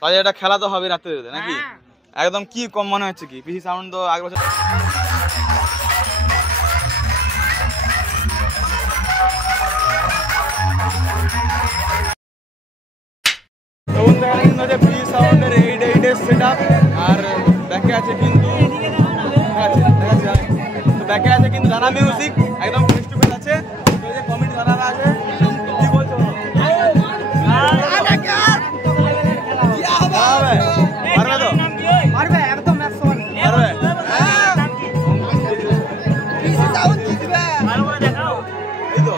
তাই এটা খেলা তো হবে রাত্রে নাকি? একদম কি কম মনে হচ্ছে কি পিসি সাউন্ড তো আগের বছর পিসি সাউন্ডের 8 সেটআপ আর ব্যাকে আছে কিন্তু ব্যাকে আছে কিন্তু জানা মিউজিক একদম ফেস টু ফেস আছে। তো এই যে কমিটি জানা আছে কি বলছো? পারবে তো? পারবে একদম 100 পারবে। পিসি সাউন্ড জিতবে। ভালো করে দেখাও। এই তো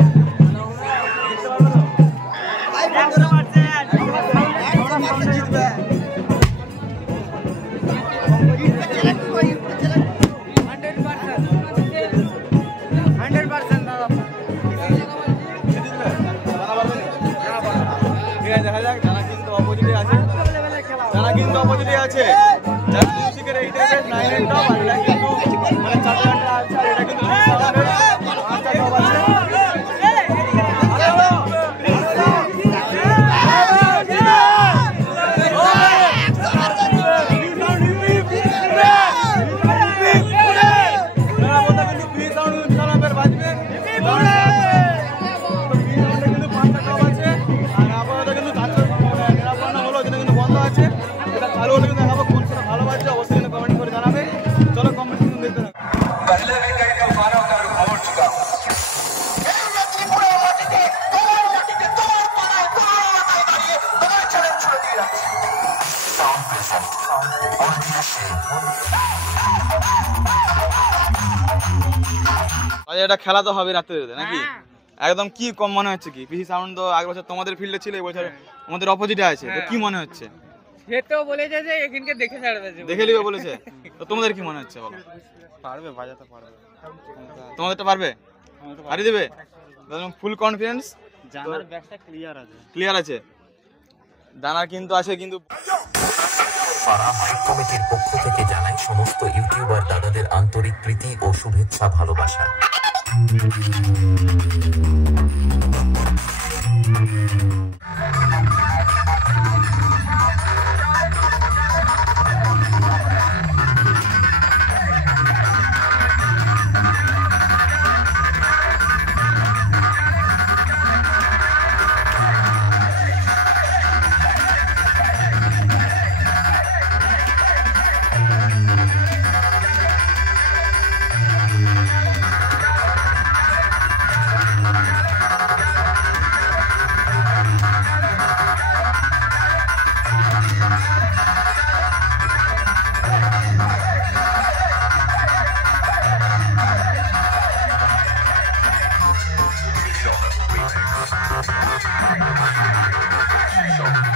ভাই বন্ধুরা মারছে 100% জিতবে। দেখা যাক জানা কিন্তু অপোজিটে আছে, জানা কিন্তু অপোজিটে আছে। যার মিউজিকের 8 9 টপ আর এটা কিন্তু মানে 4টা আছে আর এটা কিন্তু 5টা টপ আছে। এটা খেলা তো হবে রাত্রে নাকি? একদম কি কম মনে হচ্ছে কি পিসি সাউন্ড তো আগের বছর তোমাদের ফিল্ডে ছিল, এই বছর আমাদের অপোজিটে আছে। তো কি মনে হচ্ছে? সে তো বলেছে যে এখানকে দেখে ছাড়বে, দেখে নিবে বলেছে। তো তোমাদের কি মনে হচ্ছে বলো? পারবে, বাজাতে পারবে। তোমাদেরটা পারবে? হারিয়ে দেবে? Full confidence? জানার ব্যাকটা ক্লিয়ার আছে। ক্লিয়ার আছে। জানার কিন্তু আছে কিন্তু পাড়া মাইক কমিটির পক্ষ থেকে জানাই সমস্ত ইউটিউবার দাদাদের আন্তরিক প্রীতি ও শুভেচ্ছা ভালোবাসা। Show.